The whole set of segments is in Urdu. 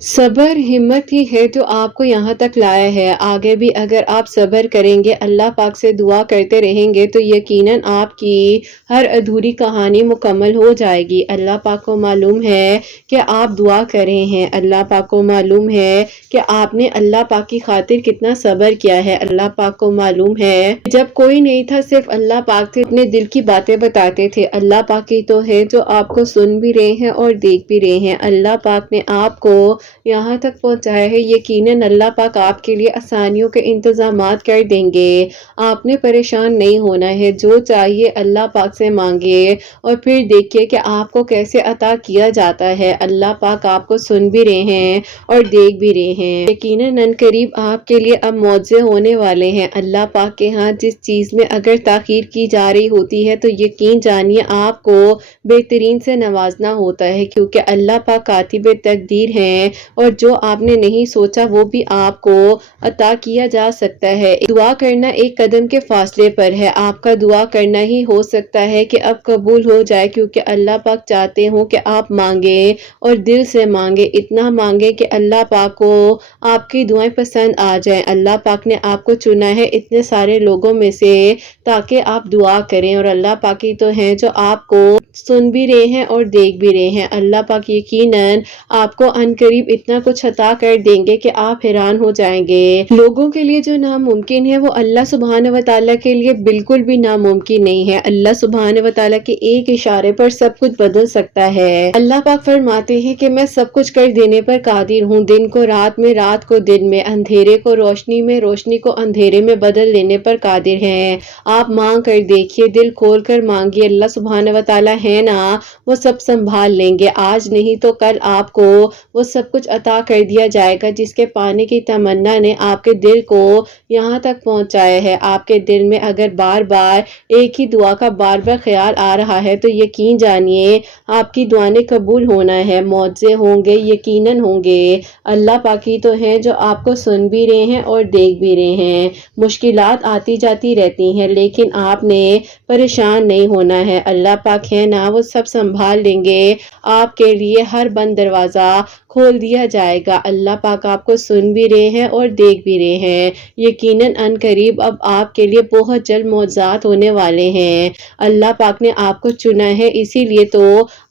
صبر ہمت ہی ہے جو آپ کو یہاں تک لایا ہے۔ آگے بھی اگر آپ صبر کریں گے، اللہ پاک سے دعا کرتے رہیں گے تو یقیناً آپ کی ہر ادھوری کہانی مکمل ہو جائے گی۔ اللہ پاک کو معلوم ہے کہ آپ دعا کر رہے ہیں، اللہ پاک کو معلوم ہے کہ آپ نے اللہ پاک کی خاطر کتنا صبر کیا ہے۔ اللہ پاک کو معلوم ہے جب کوئی نہیں تھا، صرف اللہ پاک تھے، اپنے دل کی باتیں بتاتے تھے۔ اللہ پاک کی تو ہے جو آپ کو سن بھی رہے ہیں اور دیکھ بھی رہے ہیں۔ اللہ پاک نے آپ کو یہاں تک پہنچایا ہے، یقیناً اللہ پاک آپ کے لیے آسانیوں کے انتظامات کر دیں گے۔ آپ نے پریشان نہیں ہونا ہے، جو چاہیے اللہ پاک سے مانگے اور پھر دیکھیے کہ آپ کو کیسے عطا کیا جاتا ہے۔ اللہ پاک آپ کو سن بھی رہے ہیں اور دیکھ بھی رہے ہیں۔ یقیناً عنقریب آپ کے لیے اب معجزے ہونے والے ہیں۔ اللہ پاک کے ہاں جس چیز میں اگر تاخیر کی جا رہی ہوتی ہے تو یقین جانیے آپ کو بہترین سے نوازنا ہوتا ہے، کیونکہ اللہ پاک کاتب تقدیر ہیں اور جو آپ نے نہیں سوچا وہ بھی آپ کو عطا کیا جا سکتا ہے۔ دعا کرنا ایک قدم کے فاصلے پر ہے۔ آپ کا دعا کرنا ہی ہو سکتا ہے کہ اب قبول ہو جائے، کیونکہ اللہ پاک چاہتے ہوں کہ آپ مانگیں اور دل سے مانگیں، اتنا مانگیں کہ اللہ پاک کو آپ کی دعائیں پسند آ جائیں۔ اللہ پاک نے آپ کو چنا ہے اتنے سارے لوگوں میں سے تاکہ آپ دعا کریں، اور اللہ پاک ہی تو ہیں جو آپ کو سن بھی رہے ہیں اور دیکھ بھی رہے ہیں۔ اللہ پاک یقیناً آپ کو عنقریب اتنا کچھ عطا کر دیں گے کہ آپ حیران ہو جائیں گے۔ لوگوں کے لیے جو ناممکن ہے وہ اللہ سبحانہ وتعالیٰ کے لیے بالکل بھی ناممکن نہیں ہے۔ اللہ سبحانہ وتعالیٰ کے ایک اشارے پر سب کچھ بدل سکتا ہے۔ اللہ پاک فرماتے ہیں کہ میں سب کچھ کر دینے پر قادر ہوں، دن کو رات میں، رات کو دن میں، اندھیرے کو روشنی میں، روشنی کو اندھیرے میں بدل دینے پر قادر ہیں۔ آپ مانگ کر دیکھیے، دل کھول کر مانگیے، اللہ سبحانہ وتعالیٰ ہے نا، وہ سب سنبھال لیں گے۔ آج نہیں تو کل آپ کو وہ سب کچھ عطا کر دیا جائے گا جس کے پانے کی تمنا نے آپ کے دل کو یہاں تک پہنچایا ہے۔ آپ کے دل میں اگر بار بار ایک ہی دعا کا بار بار خیال آ رہا ہے تو یقین جانیے آپ کی دعا نے قبول ہونا ہے، معجزے ہوں گے، یقیناً ہوں گے۔ اللہ پاک ہی تو ہیں جو آپ کو سن بھی رہے ہیں اور دیکھ بھی رہے ہیں۔ مشکلات آتی جاتی رہتی ہیں لیکن آپ نے پریشان نہیں ہونا ہے۔ اللہ پاک ہے نا، وہ سب سنبھال لیں گے۔ آپ کے لیے ہر بند دروازہ کھول دیا جائے گا۔ اللہ پاک آپ کو سن بھی رہے ہیں اور دیکھ بھی رہے ہیں۔ یقیناً عنقریب اب آپ کے لیے بہت جلد معجزات ہونے والے ہیں۔ اللہ پاک نے آپ کو چنا ہے، اسی لیے تو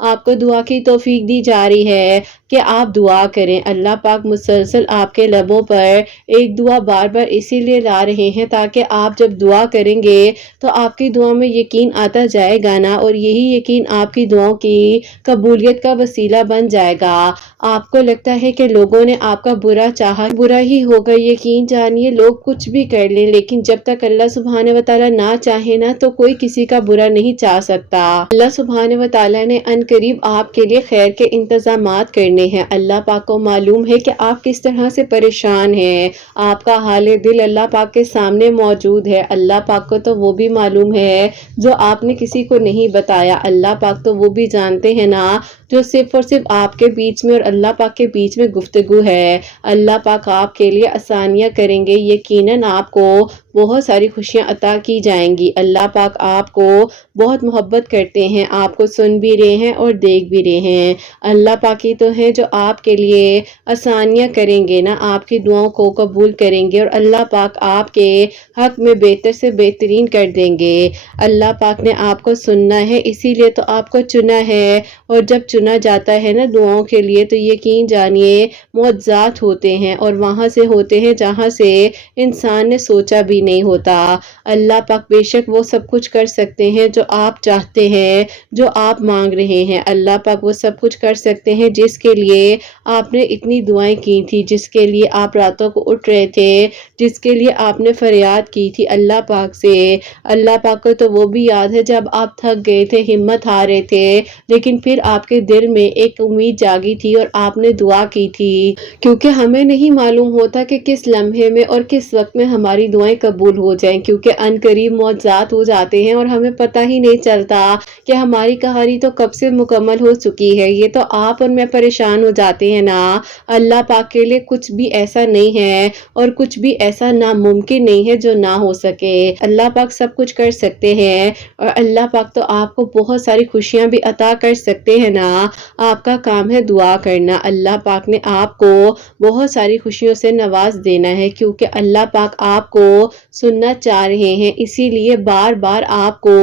آپ کو دعا کی توفیق دی جا رہی ہے کہ آپ دعا کریں۔ اللہ پاک مسلسل آپ کے لبوں پر ایک دعا بار بار اسی لیے لا رہے ہیں تاکہ آپ جب دعا کریں گے تو آپ کی دعا میں یقین آتا جائے گا نا، اور یہی یقین آپ کی دعاؤں کی قبولیت کا وسیلہ بن جائے گا۔ آپ کو لگتا ہے کہ لوگوں نے آپ کا برا چاہا، برا ہی ہوگا، یقین جانیے لوگ کچھ بھی کر لیں لیکن جب تک اللہ سبحانہ وتعالیٰ نہ چاہے نا تو کوئی کسی کا برا نہیں چاہ سکتا۔ اللہ سبحانہ وتعالیٰ نے عنقریب آپ کے لیے خیر کے انتظامات کرنے ہیں۔ اللہ پاک کو معلوم ہے کہ آپ کس طرح سے پریشان ہیں، آپ کا حال دل اللہ پاک کے سامنے موجود ہے۔ اللہ پاک کو تو وہ بھی معلوم ہے جو آپ نے کسی کو نہیں بتایا۔ اللہ پاک تو وہ بھی جانتے ہیں نا جو صرف اور صرف آپ کے بیچ میں اور اللہ پاک کے بیچ میں گفتگو ہے۔ اللہ پاک آپ کے لیے آسانیاں کریں گے، یقیناً آپ کو بہت ساری خوشیاں عطا کی جائیں گی۔ اللہ پاک آپ کو بہت محبت کرتے ہیں، آپ کو سن بھی رہے ہیں اور دیکھ بھی رہے ہیں۔ اللہ پاک ہی تو ہیں جو آپ کے لیے آسانیاں کریں گے نا، آپ کی دعاؤں کو قبول کریں گے اور اللہ پاک آپ کے حق میں بہتر سے بہترین کر دیں گے۔ اللہ پاک نے آپ کو سننا ہے، اسی لیے تو آپ کو چنا ہے، اور جب چنا جاتا ہے نا دعاؤں کے لیے تو یقین جانیے معجزات ہوتے ہیں، اور وہاں سے ہوتے ہیں جہاں سے انسان نے سوچا بھی نہیں ہوتا۔ اللہ پاک بے شک وہ سب کچھ کر سکتے ہیں جو آپ چاہتے ہیں، جو آپ مانگ رہے ہیں۔ اللہ پاک وہ سب کچھ کر سکتے ہیں جس کے لیے آپ نے اتنی دعائیں کی تھی، جس کے لیے آپ راتوں کو اٹھ رہے تھے، جس کے لیے آپ نے فریاد کی تھی اللہ پاک سے۔ اللہ پاک کو تو وہ بھی یاد ہے جب آپ تھک گئے تھے، ہمت ہار رہے تھے، لیکن پھر آپ کے دل میں ایک امید جاگی تھی اور آپ نے دعا کی تھی، کیونکہ ہمیں نہیں معلوم ہوتا کہ کس لمحے میں اور کس وقت میں ہماری دعائیں قبول ہو جائیں، کیونکہ عنقریب معجزات ہو جاتے ہیں اور ہمیں پتہ ہی نہیں چلتا کہ ہماری کہانی تو کب سے مکمل ہو چکی ہے۔ یہ تو آپ اور میں پریشان ہو جاتے ہیں نا۔ اللہ پاک کے لیے کچھ بھی ایسا نہیں ہے اور کچھ بھی ایسا ناممکن نہیں ہے جو نہ ہو سکے۔ اللہ پاک سب کچھ کر سکتے ہیں، اور اللہ پاک تو آپ کو بہت ساری خوشیاں بھی عطا کر سکتے ہیں نا۔ آپ کا کام ہے دعا کرنا۔ اللہ پاک نے آپ کو بہت ساری خوشیوں سے نواز دینا ہے، کیونکہ اللہ پاک آپ کو سننا چاہ رہے ہیں، اسی لیے بار بار آپ کو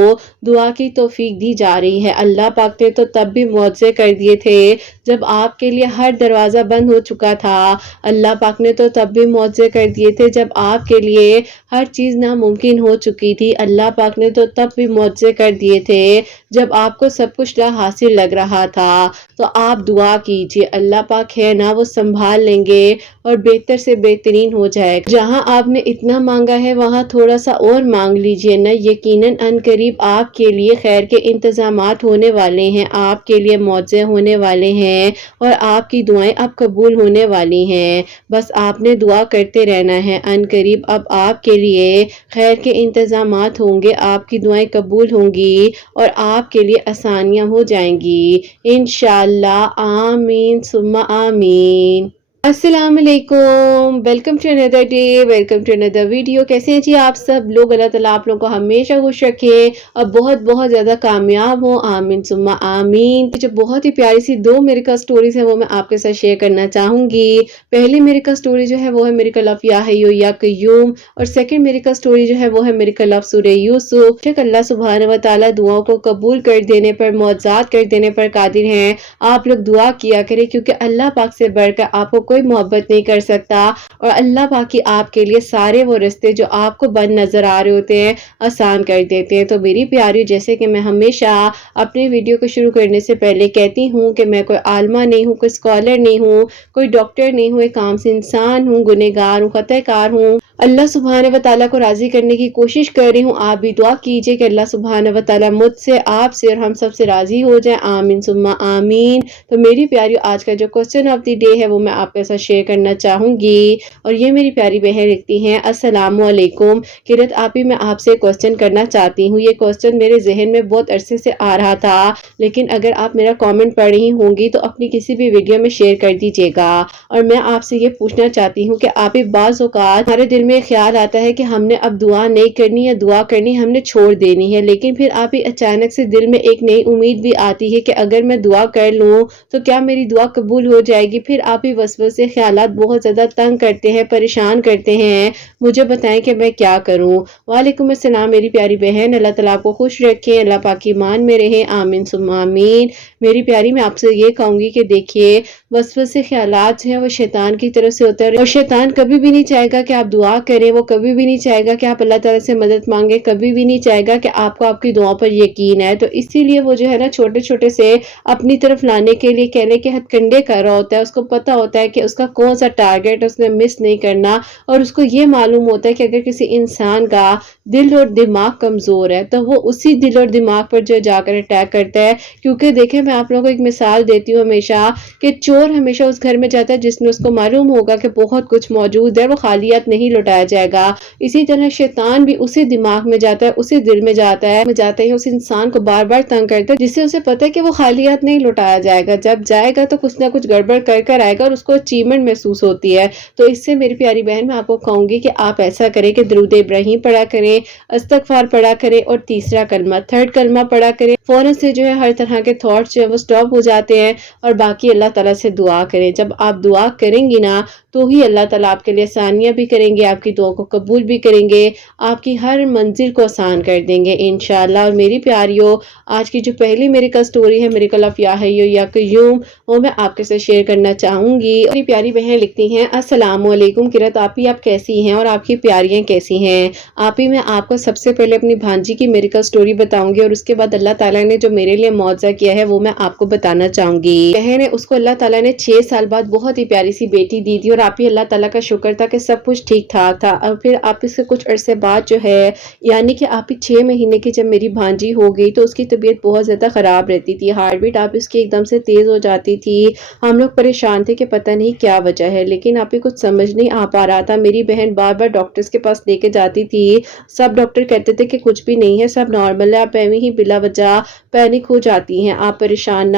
دعا کی توفیق دی جا رہی ہے۔ اللہ پاک نے تو تب بھی معجزے کر دیے تھے جب آپ کے لیے ہر دروازہ بند ہو چکا تھا۔ اللہ پاک نے تو تب بھی معجزے کر دیے تھے جب آپ کے لیے ہر چیز ناممکن ہو چکی تھی۔ اللہ پاک نے تو تب بھی معجزے کر دیے تھے جب آپ کو سب کچھ لا حاصل لگ رہا تھا۔ تو آپ دعا کیجئے، اللہ پاک ہے نا وہ سنبھال لیں گے اور بہتر سے بہترین ہو جائے گا۔ جہاں آپ نے اتنا مانگا ہے وہاں تھوڑا سا اور مانگ لیجئے نا، یقیناً ان قریب آپ کے لیے خیر کے انتظامات ہونے والے ہیں، آپ کے لیے معجزے ہونے والے ہیں اور آپ کی دعائیں اب قبول ہونے والی ہیں۔ بس آپ نے دعا کرتے رہنا ہے، ان قریب اب آپ کے لیے خیر کے انتظامات ہوں گے، آپ کی دعائیں قبول ہوں گی اور آپ کے لیے آسانیاں ہو جائیں گی انشاءاللہ۔ آمین ثم آمین۔ السلام علیکم، ویلکم ٹو اندر ڈے، ویلکم ٹو اندر ویڈیو۔ کیسے ہیں جی آپ سب لوگ؟ اللہ تعالیٰ آپ لوگوں کو ہمیشہ خوش رکھے اور بہت بہت زیادہ کامیاب ہوں، آمین ثم آمین۔ جو بہت ہی پیاری سی دو میریکل سٹوریز ہیں وہ میں آپ کے ساتھ شیئر کرنا چاہوں گی۔ پہلی میریکل سٹوری جو ہے وہ ہے میریکل آف یا حی یا قیوم، اور سیکنڈ میریکل سٹوری جو ہے وہ ہے میریکل آف سورہ یوسف۔ اللہ سبحانہ و تعالیٰ دعاؤں کو قبول کر دینے پر، معجزات کر دینے پر قادر ہیں۔ آپ لوگ دعا کیا کریں، کیونکہ اللہ پاک سے بڑھ کر آپ کو کوئی محبت نہیں کر سکتا، اور اللہ پاک ہی آپ کے لیے سارے وہ رستے جو آپ کو بند نظر آ رہے ہوتے ہیں آسان کر دیتے ہیں۔ تو میری پیاری، جیسے کہ میں ہمیشہ اپنی ویڈیو کو شروع کرنے سے پہلے کہتی ہوں کہ میں کوئی عالمہ نہیں ہوں، کوئی اسکالر نہیں ہوں، کوئی ڈاکٹر نہیں ہوں، ایک عام سے انسان ہوں، گنہگار ہوں، خطا کار ہوں۔ اللہ سبحانہ و تعالیٰ کو راضی کرنے کی کوشش کر رہی ہوں۔ آپ بھی دعا کیجئے کہ اللہ سبحانہ و تعالیٰ مجھ سے، آپ سے اور ہم سب سے راضی ہو جائیں، آمین ثم آمین۔ تو میری پیاری، آج کا جو کوسچن آف دی ڈے ہے وہ میں آپ کے ساتھ شیئر کرنا چاہوں گی، اور یہ میری پیاری بہن لکھتی ہیں، السلام علیکم قرت آپی، میں آپ سے کوسچن کرنا چاہتی ہوں۔ یہ کوسچن میرے ذہن میں بہت عرصے سے آ رہا تھا، لیکن اگر آپ میرا کامنٹ پڑھ رہی ہوں گی تو اپنی کسی بھی ویڈیو میں شیئر کر دیجیے گا۔ اور میں آپ سے یہ پوچھنا چاہتی ہوں کہ آپ بعض اوقات ہمارے دل میں خیال آتا ہے کہ ہم نے اب دعا نہیں کرنی یا دعا کرنی ہم نے چھوڑ دینی ہے، لیکن پھر آپ اچانک سے دل میں ایک نئی امید بھی آتی ہے کہ اگر میں دعا کر لوں تو کیا میری دعا قبول ہو جائے گی۔ پھر آپ وسوسے خیالات بہت زیادہ تنگ کرتے ہیں، پریشان کرتے ہیں، مجھے بتائیں کہ میں کیا کروں۔ وعلیکم السلام میری پیاری بہن، اللہ تعالیٰ آپ کو خوش رکھے، اللہ پاک کی ایمان میں رہیں، آمین ثم آمین۔ میری پیاری، میں آپ سے یہ کہوں گی کہ دیکھیے، وسوسے خیالات جو ہیں وہ شیطان کی طرف سے ہوتے ہیں، اور شیطان کبھی بھی نہیں چاہے گا کہ آپ دعا کریں، وہ کبھی بھی نہیں چاہے گا کہ آپ اللہ تعالیٰ سے مدد مانگیں، کبھی بھی نہیں چاہے گا کہ آپ کو آپ کی دعاؤں پر یقین ہے۔ تو اسی لیے وہ جو ہے نا چھوٹے چھوٹے سے اپنی طرف لانے کے لیے کہنے کے ہتھ کنڈے کر رہا ہوتا ہے۔ اس کو پتا ہوتا ہے کہ اس کا کون سا ٹارگٹ اس نے مس نہیں کرنا، اور اس کو یہ معلوم ہوتا ہے کہ اگر کسی انسان کا دل اور دماغ کمزور ہے تو وہ اسی دل اور دماغ پر جو جا کر اٹیک کرتا ہے۔ کیونکہ دیکھیں، میں آپ لوگوں کو ایک مثال دیتی ہوں ہمیشہ، کہ چور ہمیشہ اس گھر میں جاتا ہے جس میں اس کو معلوم ہوگا کہ بہت کچھ موجود ہے، وہ خالیات نہیں لوٹایا جائے گا۔ اسی طرح شیطان بھی اسی دماغ میں جاتا ہے، اسی دل میں جاتا ہے، اس انسان کو بار بار تنگ کرتا ہے، جس سے اسے پتا ہے کہ وہ خالیات نہیں لوٹایا جائے گا، جب جائے گا تو کچھ نہ کچھ گڑبڑ کر کر آئے گا اور اس کو اچیومنٹ محسوس ہوتی ہے۔ تو اس سے میری پیاری بہن، میں آپ کو کہوں گی کہ آپ ایسا کریں کہ درود ابراہیم پڑھا کریں، استغفار پڑھا کریں، اور تیسرا کلمہ، تھرڈ کلمہ پڑھا کریں۔ فوراً سے جو ہے ہر طرح کے تھاٹس جو ہے وہ سٹاپ ہو جاتے ہیں، اور باقی اللہ تعالیٰ سے دعا کریں۔ جب آپ دعا کریں گی نا تو ہی اللہ تعالیٰ آپ کے لیے آسانیاں بھی کریں گے، آپ کی دعا کو قبول بھی کریں گے، آپ کی ہر منزل کو آسان کر دیں گے انشاءاللہ۔ اور میری پیاریوں، آج کی جو پہلی میریکل سٹوری ہے، میریکل آف یا حی یا قیوم، وہ میں آپ کے ساتھ شیئر کرنا چاہوں گی۔ میری پیاری بہن لکھتی ہیں، السلام علیکم قرت آپی، آپ کیسی ہیں اور آپ کی پیاریاں کیسی ہیں؟ آپی، میں آپ کو سب سے پہلے اپنی بھانجی کی میریکل سٹوری بتاؤں گی، اور اس کے بعد اللہ تعالیٰ نے جو میرے لیے معجزہ کیا ہے وہ میں آپ کو بتانا چاہوں گی۔ بہن ہے، اس کو اللہ تعالیٰ نے 6 سال بعد بہت ہی پیاری سی بیٹی دی تھی، اور آپ ہی اللہ تعالیٰ کا شکر تھا کہ سب کچھ ٹھیک ٹھاک تھا۔ اور پھر آپ اس سے کچھ عرصے بعد جو ہے، یعنی کہ آپ ہی 6 مہینے کی جب میری بھانجی ہو گئی تو اس کی طبیعت بہت زیادہ خراب رہتی تھی، ہارٹ بیٹ آپ اس کی ایک دم سے تیز ہو جاتی تھی۔ ہم لوگ پریشان تھے کہ پتہ نہیں کیا وجہ ہے، لیکن آپ ہی کچھ سمجھ نہیں آ پا رہا تھا۔ میری بہن بار بار ڈاکٹرز کے پاس لے کے جاتی تھی، سب ڈاکٹر کہتے تھے کہ کچھ بھی نہیں ہے، سب نارمل ہے، آپ ایویں ہی بلا وجہ پینک ہو جاتی ہیں، آپ پریشان نہ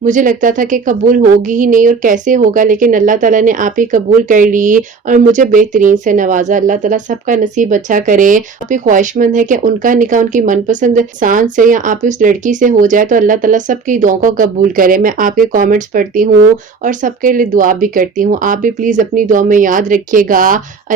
مجھے لگتا تھا کہ قبول ہوگی ہی نہیں اور کیسے ہوگا، لیکن اللہ تعالیٰ نے آپ ہی قبول کر لی اور مجھے بہترین سے نوازا۔ اللہ تعالیٰ سب کا نصیب اچھا کرے۔ آپ ہی خواہش مند ہے کہ ان کا نکاح ان کی من پسند انسان سے یا آپ اس لڑکی سے ہو جائے، تو اللہ تعالیٰ سب کی دعاؤں کو قبول کرے۔ میں آپ کے کامنٹس پڑھتی ہوں اور سب کے لیے دعا بھی کرتی ہوں، آپ بھی پلیز اپنی دعا میں یاد رکھیے گا۔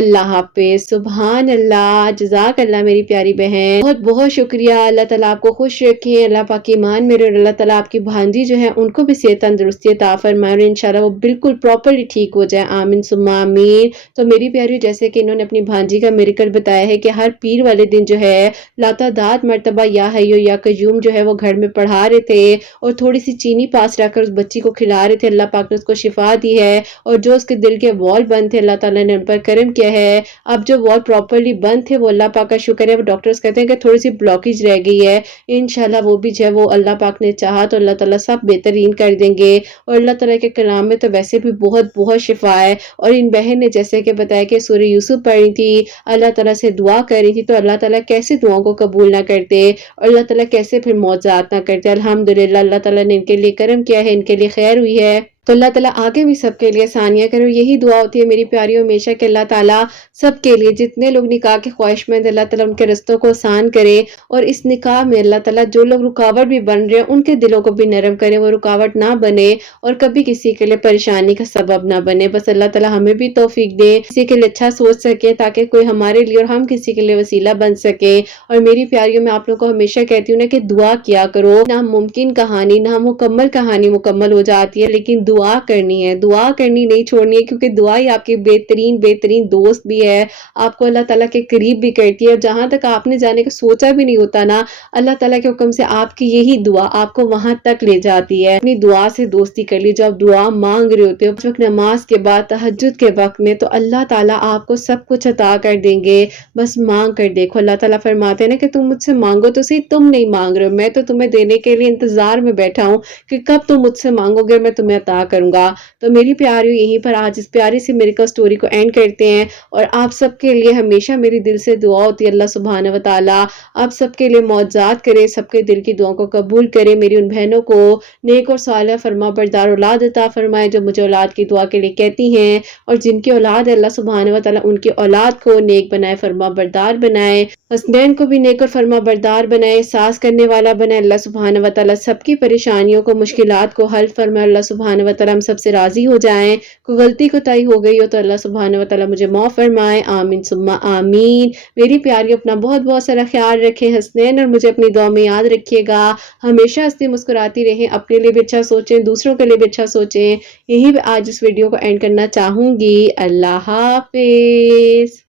اللہ حافظ۔ سبحان اللہ، جزاک اللہ میری پیاری بہن، بہت بہت شکریہ۔ اللہ تعالیٰ آپ کو خوش رکھے، اللہ پاک کی ایمان میرے، اور اللہ تعالیٰ آپ کی بھانجی جو ہے ان کو بھی صحت تندرستی عطا فرمائے اور انشاءاللہ وہ بالکل پراپرلی ٹھیک ہو جائے، آمین ثم آمین۔ تو میری پیاری، جیسے کہ انہوں نے اپنی بھانجی کا میریکل بتایا ہے کہ ہر پیر والے دن جو ہے لاتعداد مرتبہ یا حیو یا قیوم جو ہے وہ گھر میں پڑھا رہے تھے اور تھوڑی سی چینی پاس رکھ کر اس بچی کو کھلا رہے تھے۔ اللہ پاک نے اس کو شفا دی ہے اور جو اس کے دل کے وال بند تھے اللہ تعالیٰ نے ان پر کرم کیا ہے، اب جو وال پراپرلی بند تھے وہ اللہ پاک کا شکر ہے، وہ ڈاکٹرز کہتے ہیں کہ تھوڑی سی بلاکیج رہ گئی ہے، انشاءاللہ وہ بھی جو ہے وہ اللہ پاک نے چاہا تو اللہ تعالیٰ سب بہترین کر دیں گے۔ اور اللہ تعالیٰ کے کلام میں تو ویسے بھی بہت بہت شفا ہے، اور ان بہن نے جیسے کہ بتایا کہ سورہ یوسف پڑھی تھی، اللہ تعالیٰ سے دعا کر رہی تھی، تو اللہ تعالیٰ کیسے دعاؤں کو قبول نہ کرتے اور اللہ تعالیٰ کیسے پھر معجزات نہ کرتے۔ الحمدللہ اللہ تعالیٰ نے ان کے لیے کرم کیا ہے، ان کے لیے خیر ہوئی ہے، تو اللہ تعالیٰ آگے بھی سب کے لیے آسانیاں کرے۔ یہی دعا ہوتی ہے میری پیاریوں ہمیشہ کہ اللہ تعالیٰ سب کے لیے، جتنے لوگ نکاح کے خواہش مند، اللہ تعالیٰ ان کے رستوں کو آسان کرے، اور اس نکاح میں اللہ تعالیٰ جو لوگ رکاوٹ بھی بن رہے ہیں ان کے دلوں کو بھی نرم کرے، وہ رکاوٹ نہ بنے اور کبھی کسی کے لیے پریشانی کا سبب نہ بنے۔ بس اللہ تعالیٰ ہمیں بھی توفیق دے، کسی کے لیے اچھا سوچ سکے تاکہ کوئی ہمارے لیے اور ہم کسی کے لیے وسیلہ بن سکے۔ اور میری پیاریوں، میں آپ لوگوں کو ہمیشہ کہتی ہوں نا کہ دعا کیا کرو، نہ ممکن کہانی نہ مکمل کہانی مکمل ہو جاتی ہے، لیکن دعا کرنی ہے، دعا کرنی نہیں چھوڑنی ہے، کیونکہ دعا ہی آپ کی بہترین بہترین دوست بھی ہے، آپ کو اللہ تعالیٰ کے قریب بھی کرتی ہے، اور جہاں تک آپ نے جانے کا سوچا بھی نہیں ہوتا نا، اللہ تعالیٰ کے حکم سے آپ کی یہی دعا آپ کو وہاں تک لے جاتی ہے۔ اپنی دعا سے دوستی کر لی، جو آپ دعا مانگ رہے ہوتے ہو اس وقت نماز کے بعد تہجد کے وقت میں، تو اللہ تعالیٰ آپ کو سب کچھ عطا کر دیں گے، بس مانگ کر دیکھو۔ اللہ تعالیٰ فرماتے ہیں نا کہ تم مجھ سے مانگو تو صحیح، تم نہیں مانگ رہے ہو، میں تو تمہیں دینے کے لیے انتظار میں بیٹھا ہوں کہ کب تم مجھ سے مانگو گے، میں تمہیں عطا کروں گا۔ تو میری پیاریوں، یہیں پر آج اس پیاری سی میریکل سٹوری کو اینڈ کرتے ہیں، اور آپ سب کے لیے ہمیشہ میری دل سے دعا ہوتی ہے اللہ سبحانہ و تعالیٰ آپ سب کے لیے معجزات کرے، سب کے دل کی دعاؤں کو قبول کرے، میری ان بہنوں کو نیک اور صالح فرما بردار اولاد عطا فرمائے جو مجھے اولاد کی دعا کے لیے کہتی ہیں، اور جن کی اولاد ہے اللہ سبحانہ و تعالیٰ ان کی اولاد کو نیک بنائے، فرما بردار بنائے، حسنین کو بھی نیک اور فرما بردار بنائے، ساس کرنے والا بنائے۔ اللہ سبحانہ و تعالیٰ سب کی پریشانیوں کو، مشکلات کو حل فرمائے۔ اللہ سبحانہ و تعالیٰ ہم سب سے راضی ہو جائیں، کوئی غلطی کوتاہی ہو گئی ہو تو اللہ سبحانہ و تعالیٰ مجھے معاف فرمائے، آمین ثم آمین۔ میری پیاری، اپنا بہت بہت سارا خیال رکھیں، حسنین اور مجھے اپنی دعا میں یاد رکھیے گا، ہمیشہ ہنستی مسکراتی رہیں، اپنے لیے بھی اچھا سوچیں، دوسروں کے لیے بھی اچھا سوچیں۔ یہی آج اس ویڈیو کو اینڈ کرنا چاہوں گی۔ اللہ حافظ۔